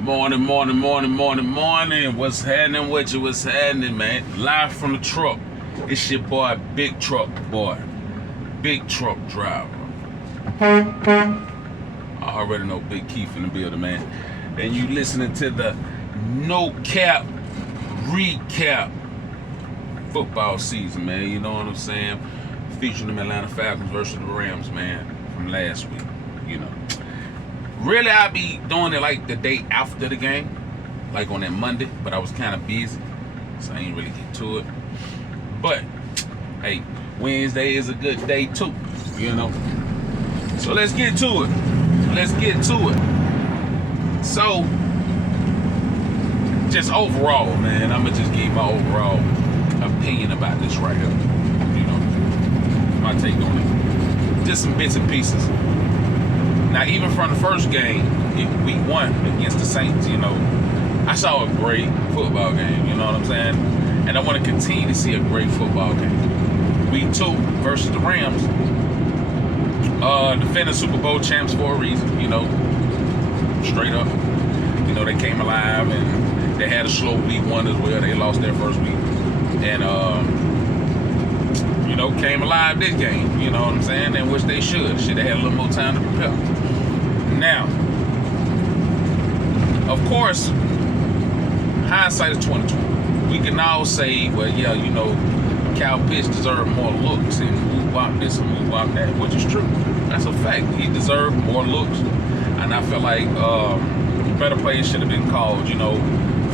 Morning. What's happening with you? What's happening, man? Live from the truck. It's your boy, Big Truck Driver. I already know Big Keef in the building, man. And you listening to the NoCap Recap football season, man. You know what I'm saying? Featuring them Atlanta Falcons versus the Rams, man, from last week, you know. Really, I'll be doing it like the day after the game, like on that Monday, but I was kind of busy, so I ain't really get to it. But, hey, Wednesday is a good day too, you know. So let's get to it. So, just overall, man, I'm going to just give my overall opinion about this right here. You know, my take on it. Just some bits and pieces. Now, even from the first game, week 1 against the Saints, you know, I saw a great football game, you know what I'm saying? And I want to continue to see a great football game. Week 2 versus the Rams, defending Super Bowl champs for a reason, you know, straight up. You know, they came alive and they had a slow week 1 as well. They lost their first week. And, you know, came alive this game, you know what I'm saying? And which they should. Should have had a little more time to prepare. Now, of course, hindsight is 2020. We can all say, well, yeah, you know, Kyle Pitts deserved more looks and move out this and move out that, which is true. That's a fact. He deserved more looks. And I feel like better plays should have been called, you know,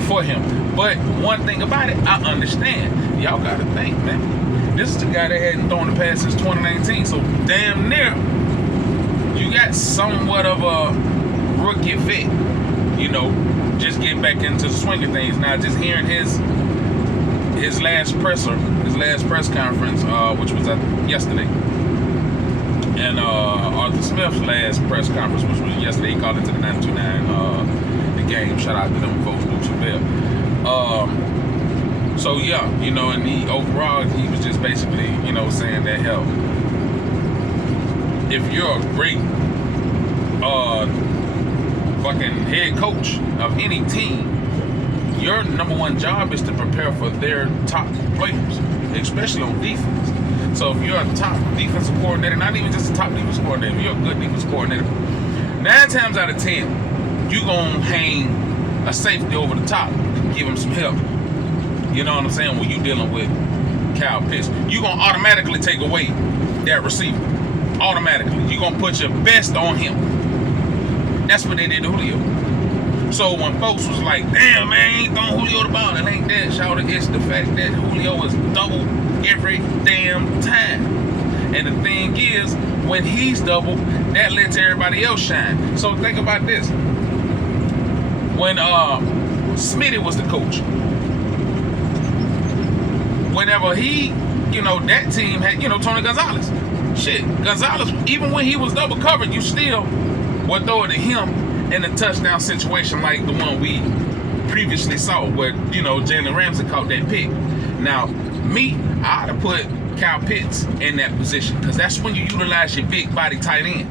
for him. But one thing about it, I understand. Y'all got to think, man. This is the guy that hadn't thrown the pass since 2019. So damn near, you got somewhat of a rookie fit. You know, just get back into the swing of things. Now, just hearing his last press conference, which was yesterday, and Arthur Smith's last press conference, which was yesterday. He called into the 929 the game. Shout out to them folks, Dukes and Bell. So yeah, you know, and overall he was just basically, you know, saying that hell, if you're a great fucking head coach of any team, your number one job is to prepare for their top players, especially on defense. So if you're a top defensive coordinator, not even just a top defensive coordinator, if you're a good defense coordinator, 9 times out of 10, you're gonna hang a safety over the top and give him some help. You know what I'm saying? When you're dealing with Kyle Pitts, you're going to automatically take away that receiver. Automatically. You're going to put your best on him. That's what they did to Julio. So when folks was like, damn, man, ain't throwing Julio the ball, it ain't that, shout it. It's the fact that Julio is double every damn time. And the thing is, when he's double, that lets everybody else shine. So think about this. When Smitty was the coach, whenever he, you know, that team had, you know, Tony Gonzalez. Shit, Gonzalez, even when he was double covered, you still would throw it to him in a touchdown situation like the one we previously saw where, you know, Jalen Ramsey caught that pick. Now, I'd have put Kyle Pitts in that position because that's when you utilize your big body tight end.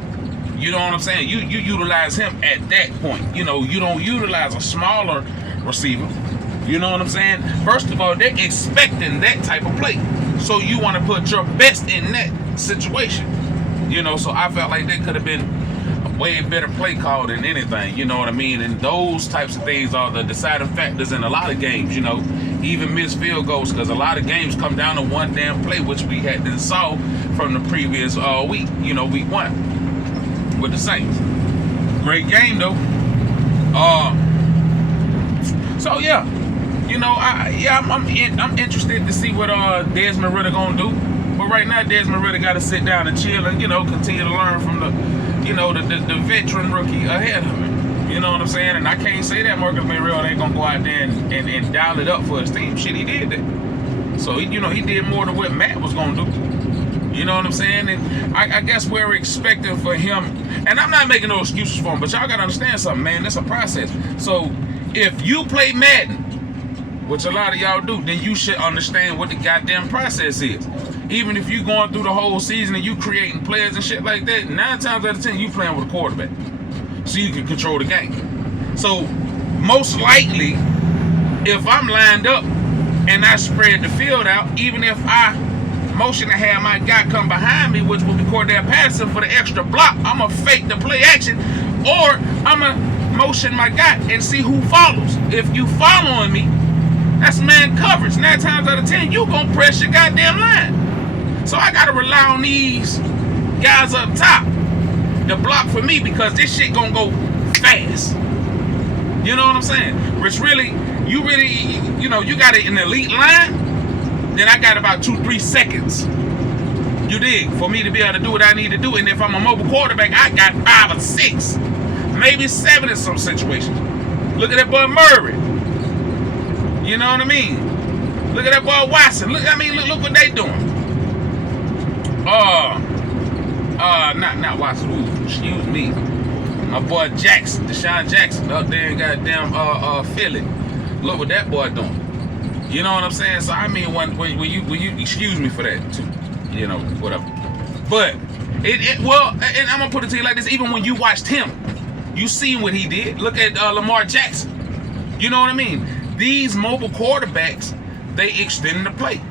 You know what I'm saying? You utilize him at that point. You know, you don't utilize a smaller receiver. You know what I'm saying? First of all, they're expecting that type of play. So you want to put your best in that situation. You know, so I felt like that could have been a way better play call than anything. You know what I mean? And those types of things are the deciding factors in a lot of games, you know. Even missed field goals, because a lot of games come down to one damn play, which we hadn't saw from the previous week, you know, week 1 with the Saints. Great game, though. So, yeah. You know, I'm interested to see what Desmond Ridder gonna do. But right now, Desmond Ridder got to sit down and chill and, you know, continue to learn from the, you know, the veteran rookie ahead of him. You know what I'm saying? And I can't say that Marcus Mariota ain't gonna go out there and dial it up for his team. Shit, he did that. So he did more than what Matt was gonna do. You know what I'm saying? And I guess we're expecting for him, and I'm not making no excuses for him, but y'all gotta understand something, man. That's a process. So if you play Madden, which a lot of y'all do, then you should understand what the goddamn process is. Even if you going through the whole season and you creating players and shit like that, 9 times out of 10 you playing with a quarterback, so you can control the game. So most likely, if I'm lined up and I spread the field out, even if I motion to have my guy come behind me, which will be Cordell Patterson for the extra block, I'm going to fake the play action, or I'm going to motion my guy and see who follows. If you following me, that's man coverage. 9 times out of 10, you going to press your goddamn line. So I got to rely on these guys up top to block for me, because this shit going to go fast. You know what I'm saying? Which really, you got an elite line, then I got about 2-3 seconds. You dig? For me to be able to do what I need to do. And if I'm a mobile quarterback, I got 5 or 6, maybe 7 in some situations. Look at that boy Murray. You know what I mean? Look at that boy Watson. Look what they doing. Not Watson. Ooh, excuse me. My boy Jackson, Deshaun Jackson, up there in goddamn Philly. Look what that boy doing. You know what I'm saying? So I mean, when you excuse me for that too, you know, whatever. But and I'm gonna put it to you like this: even when you watched him, you seen what he did. Look at Lamar Jackson. You know what I mean? These mobile quarterbacks, they extend the play.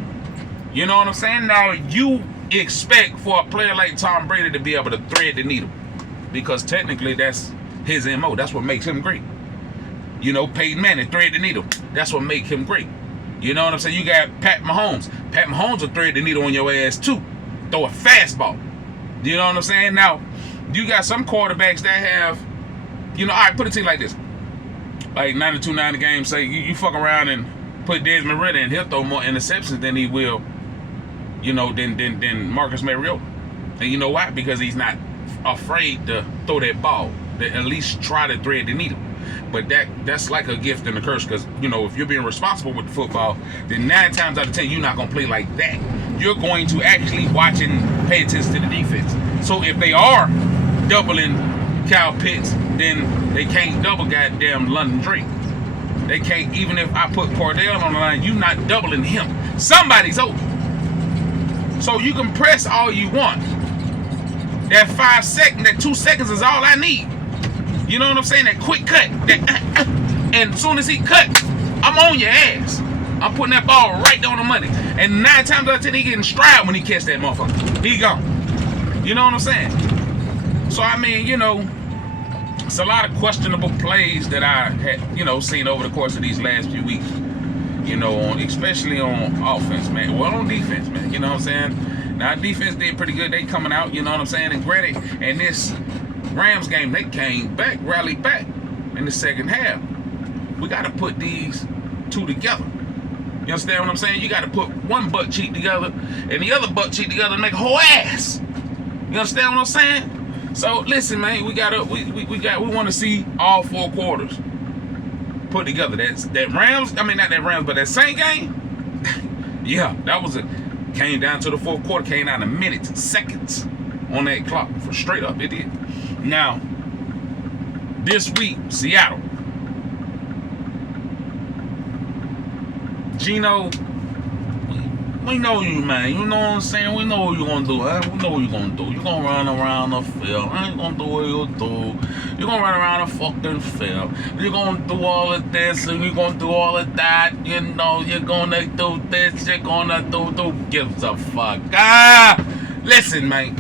You know what I'm saying? Now you expect for a player like Tom Brady to be able to thread the needle, because technically that's his MO. That's what makes him great. You know, Peyton Manning, thread the needle. That's what makes him great. You know what I'm saying? You got Pat Mahomes. Pat Mahomes will thread the needle on your ass too. Throw a fastball. You know what I'm saying? Now, you got some quarterbacks that have, all right, put it to you like this. Like 92-90 games, say you fuck around and put Desmond Ritter in, he'll throw more interceptions than he will, than Marcus Mariota. And you know why? Because he's not afraid to throw that ball, to at least try to thread the needle. But that's like a gift and a curse, because, if you're being responsible with the football, then 9 times out of 10, you're not going to play like that. You're going to actually watch and pay attention to the defense. So if they are doubling Kyle Pitts, then they can't double goddamn London Drake. They can't, even if I put Cordell on the line, you're not doubling him. Somebody's open. So you can press all you want. That 5 seconds, that 2 seconds is all I need. You know what I'm saying? That quick cut. And as soon as he cut, I'm on your ass. I'm putting that ball right down the money. And 9 times out of 10, he getting stride when he catch that motherfucker. He gone. You know what I'm saying? So, I mean, it's a lot of questionable plays that I had, seen over the course of these last few weeks. Especially on offense, man. Well, on defense, man. You know what I'm saying? Now, defense did pretty good. They coming out, you know what I'm saying? And granted, in this Rams game, they came back, rallied back in the second half. We got to put these two together. You understand what I'm saying? You got to put one butt cheek together and the other butt cheek together and make a whole ass. You understand what I'm saying? So listen, man, we want to see all 4 quarters put together. That Rams, not that Rams, but that Saint game. Yeah, that was came down to the 4th quarter, came down to minutes, seconds on that clock. For straight up, it did. Now, this week, Seattle. Gino, we know you, man. You know what I'm saying? We know what you're going to do, huh? We know what you're going to do. You're going to run around the field. I ain't going to do what you do. You're going to run around the fucking field. You're going to do all of this and you're going to do all of that. You're going to do this. You're going to do. Gives a fuck. Listen, man.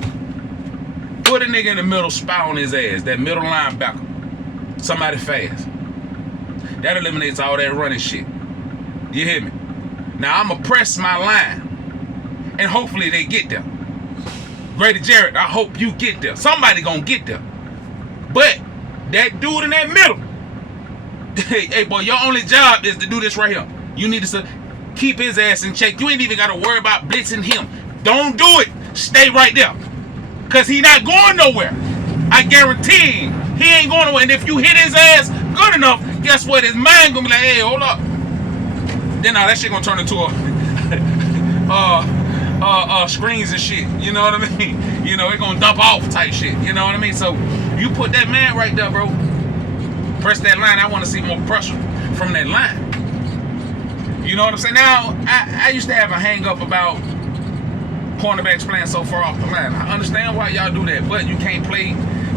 Put a nigga in the middle, spy on his ass. That middle linebacker. Somebody fast. That eliminates all that running shit. You hear me? Now, I'm going to press my line. And hopefully they get there. Grady Jarrett, I hope you get there. Somebody going to get there. But that dude in that middle. Hey, boy, your only job is to do this right here. You need to keep his ass in check. You ain't even got to worry about blitzing him. Don't do it. Stay right there. Because he not going nowhere. I guarantee he ain't going nowhere. And if you hit his ass good enough, guess what? His mind going to be like, hey, hold up. Then now that shit going to turn into screens and shit. You know what I mean? It going to dump off type shit. You know what I mean? So you put that man right there, bro. Press that line. I want to see more pressure from that line. You know what I'm saying? Now, I used to have a hang up about cornerbacks playing so far off the line. I understand why y'all do that, but you can't play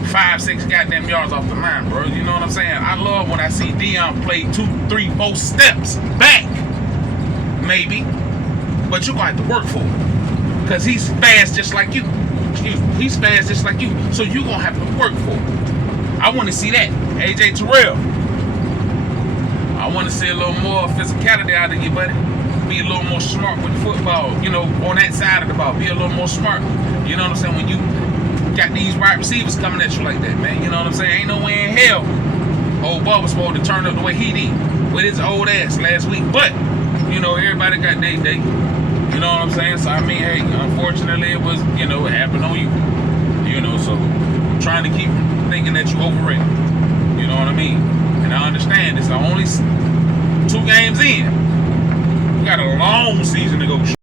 5, 6 goddamn yards off the line, bro. You know what I'm saying? I love when I see Deion play 2, 3, 4 steps back, maybe, but you're gonna have to work for it, because he's fast just like you. He's fast just like you, so you're gonna have to work for it. I want to see that. AJ Terrell, I want to see a little more physicality out of you, buddy. Be a little more smart with the football, you know, on that side of the ball. Be a little more smart. You know what I'm saying? When you got these wide receivers coming at you like that, man. You know what I'm saying? Ain't no way in hell old Bubba was supposed to turn up the way he did with his old ass last week. But, you know, everybody got their day. You know what I'm saying? So, I mean, hey, unfortunately, it was, you know, it happened on you. You know, so I'm trying to keep thinking that you overrated. You know what I mean? And I understand it's only 2 games in. We got a long season to go.